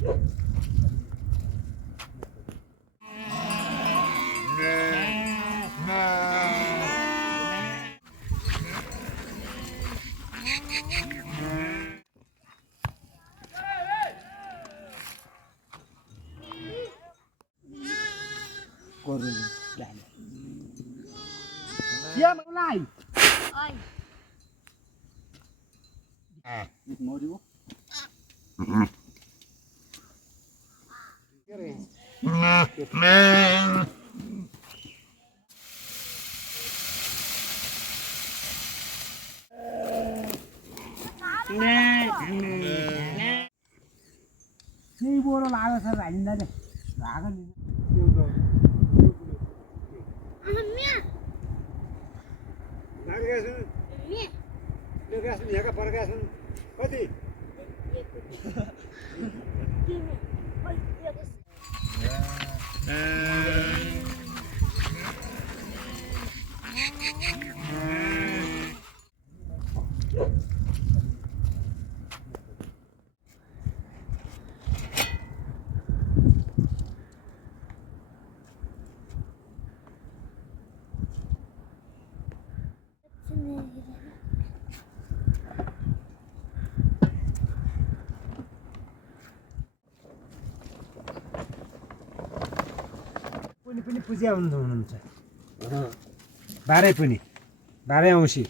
Dia mengenai. Oi. Mau di Ni boro laga sa halinda ni. Laga ni. Amia. Nagasun. Amia. Nagasun yaga paragasun. Kati. Oi, yagus. पनि पूजा हुनुहुन्छ बाह्रै पनि 12 औँसी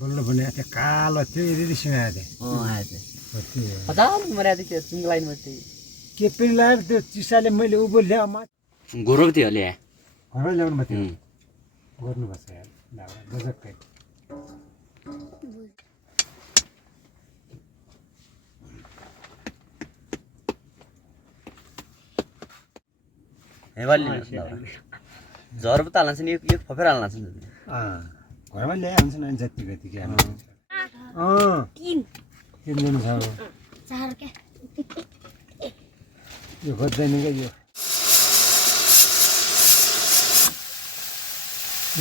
बल्ल भने त्यो कालो त्यो यदिसँग आयो के पनि लगाएर त्यो चिसाले मैले उभो ल्याउ गोरक थियो ल्या घरमा ल्याउनु मात्रै गर्नुपर्छ यार गजबकै झर पो हाल्छ नि एक फफेर हाल्छ नि घरमा ल्याइहाल्छ नि जति गति के किन छ चार के यो खोज्दैन क्या यो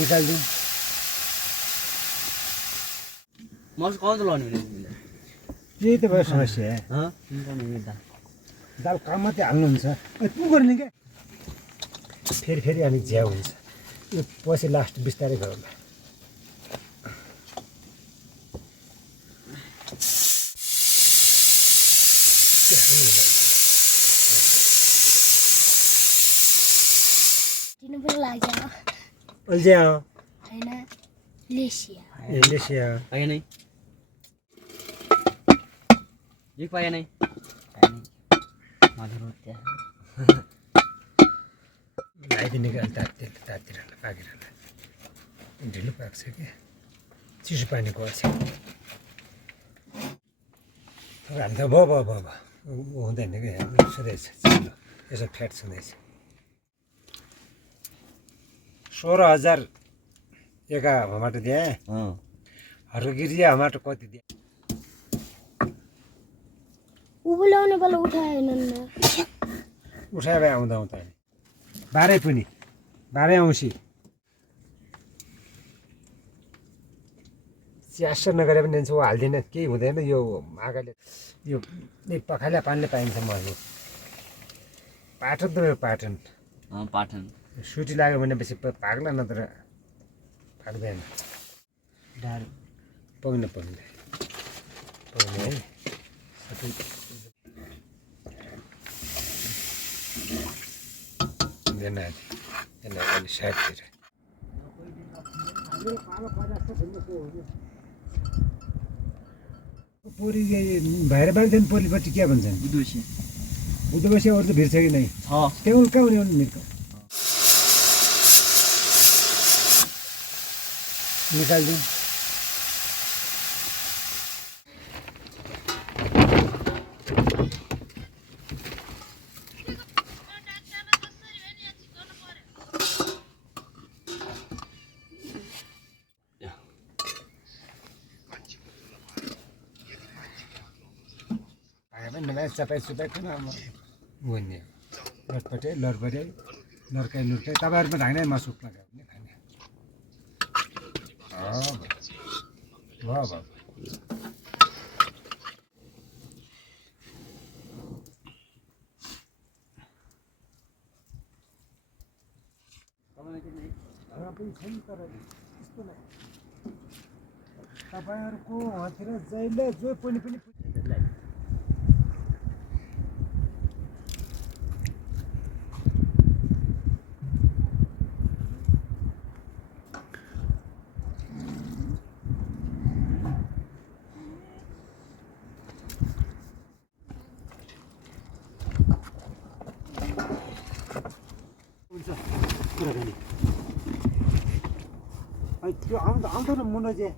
निकालिदिउँ मस कहाँ लाउने त्यही त भयो समस्या दाल काम मात्रै हाल्नुहुन्छ पु गर्ने क्या फेरि अनि झ्याउ हुन्छ यो पछि लास्ट बिस्तारै गरौँला Ini pun lagi. अल्झ्या Aina Lesia. लेसिया पाए नहीं एक पाए नहीं मधुर होते हैं लगाइदिने क्या तातिर पाकिरहँदा ढिलो पाक्छ क्या चिसो पानी गर्छ हामी त भयो हुँदैन क्या सुँदैछ यसो फ्याट छुँदैछ 16,000 एका हमाटो दिए हरगिरिया हमाटो कति दिए उबुलाउने बेला उठाएन नि उठाए भए आउँदा नि 12 पनि 12 औँसी च्यासर नगरे पनि दिन्छ हाल्दिन केही हुँदैन यो आगाले यो पखाला पानीले पाइन्छ मजु पाटन त पाटन पाटन सुटी लाग्यो भनेपछि पाग्ला नत्र पाक्दैन डाल पग्न है सबै देना अलि साइडतिर पोरी भाइर बाँध्दैन पोलीपट्टि के भन्छन् बुधबसी अरू त भिड छ कि नै त्यहाँ कहाँ हुने निकाल निकालिदिउँ चपाइ चुपाइ किन भन्ने लटपटे लरकाइ तपाईँहरूमा ढाक्ने म सुक्न गयो भने खाने भयो हाम्रा पनि छन् तर त्यस्तो नै तपाईँहरूको उहाँतिर जहिले जो पनि हुन्छ कुराकानी त्यो आउँदो न मुना चाहिँ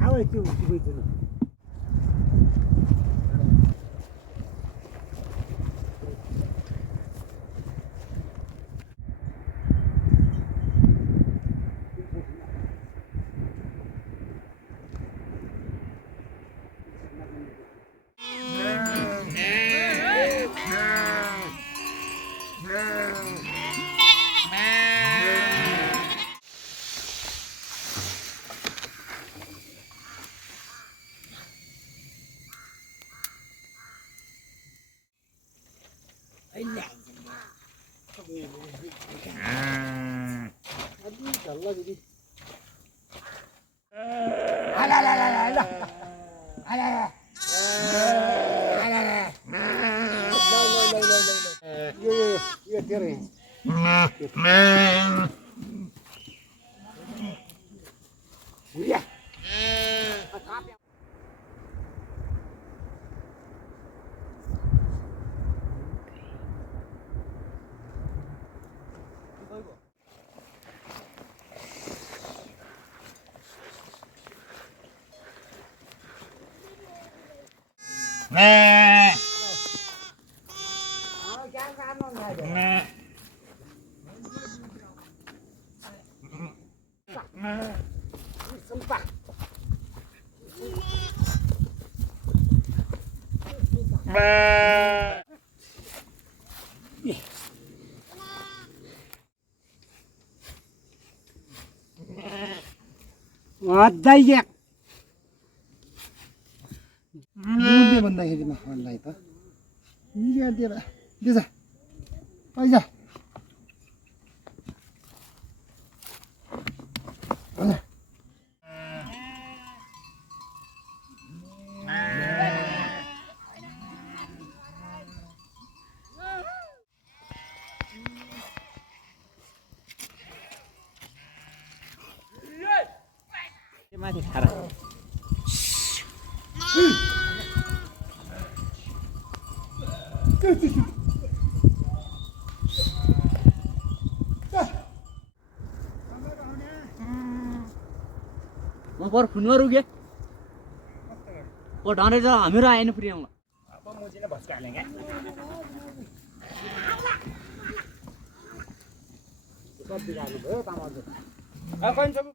आऊ त्यो बुझ्दैन यो तेरो अझै मुन्ने भन्दाखेरिमा मलाई त दिएर दिएछ पैसा माथि खारा म पर फुनमा रुके ओ ढाँडे जा हामीहरू आएन पुर्याउँला अब मुझे भस्का हालेंगे सब बिगार्नु भयो तामाले अब कहिले सब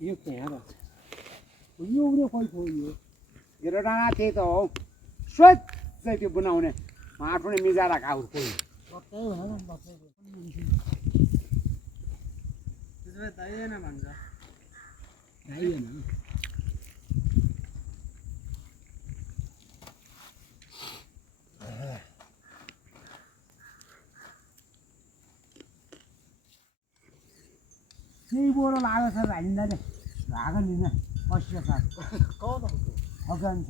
यो क्या हो यो उयो खोइ थियो यो हेर डाँडा त्यही त हो स्वच्छ चाहिँ त्यो बनाउने माटो नै मिजाला खाऊ कोही दाइएन भन्छ दाइएन त्यही बोरो लाग्यो सर हालिँदा नि भाग नि न पसियो सर अगान छ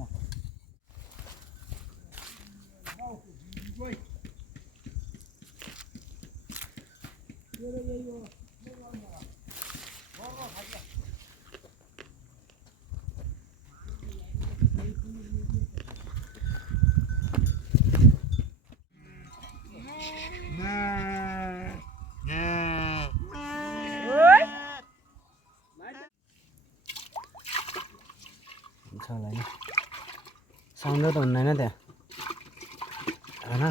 होला नि साउन्ड त हुँदैन त्यहाँ हैन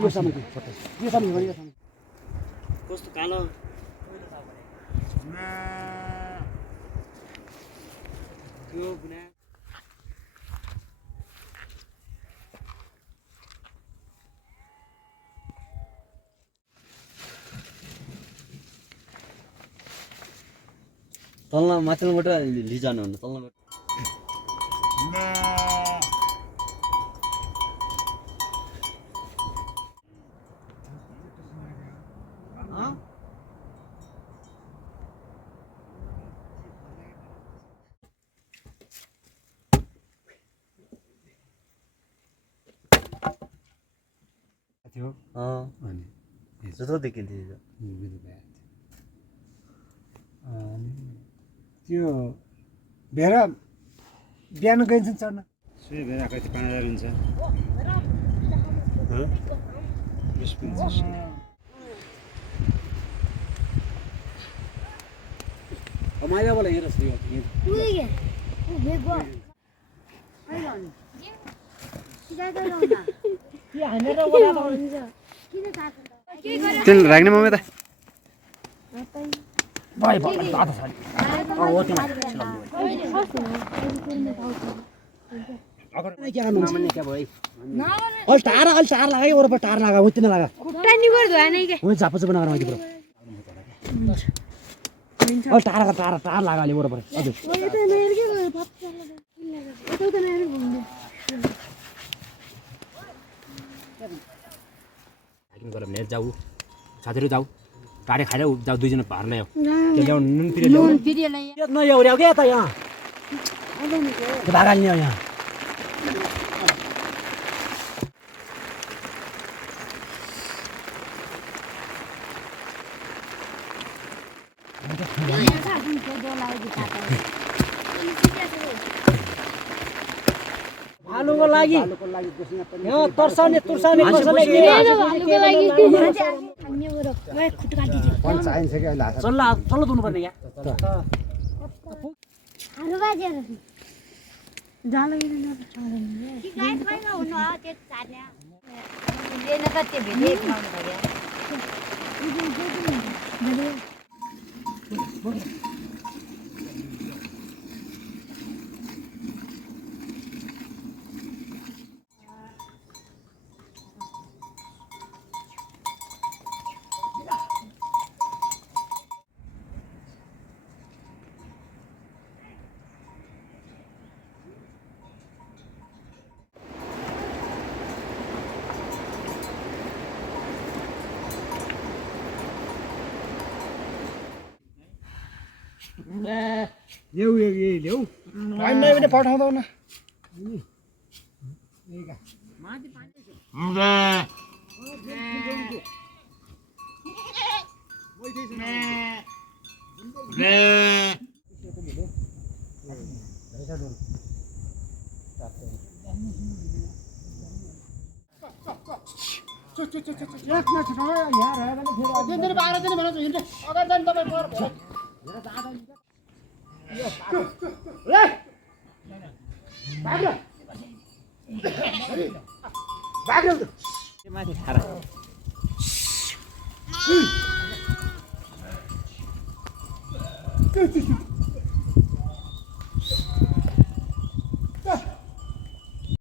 यो समय कस्तो कालो त्यो गुना तल्ला माथिबाट लिजानु हुन्न तल्लाबाट थियो अनि जस्तो देखिन्थ्यो त्यो भेरा बिहान गइन्छ चढ्न सुई भेरा कति 5000 हुन्छ मायाबाट हेरेछ यो तेल राख्ने मम्मी त भाइ दादा छ अल टार लगा और पर टार लगा उतने लगा खुट्टानी गर्दो हैन के वो झापा चाहिँ बनाएर माथि ब्रो अल टार लगा अलि और पर हजुर यो त नहेर के फप्पा लगा यो त नहेर घुम्दै हाकिम गरेर नेट जाऊ साथीहरु जाऊ टाढे खाएर जाऊ दुईजना भार ल्याऊ के ल्याउ नुन पिरे ल्याउ नुन पिरे ल्याउ न एउर्याउ के त यहाँ त्यो भागाल नि यहाँ भालुको लागि यहाँ तर्साउने कसले खुट्टा काटिदियो चल्ला दुनु पर्ने यहाँ हारो बाजेर जालो किन नछाड्दैन कि गाई खाइगा हुनु आ त्यो चार्ने लेन त त्यो भेटे खाउनु पर्यो ल्याउ पानी पनि पठाउँदैन माथि खारा चुप चुप चुप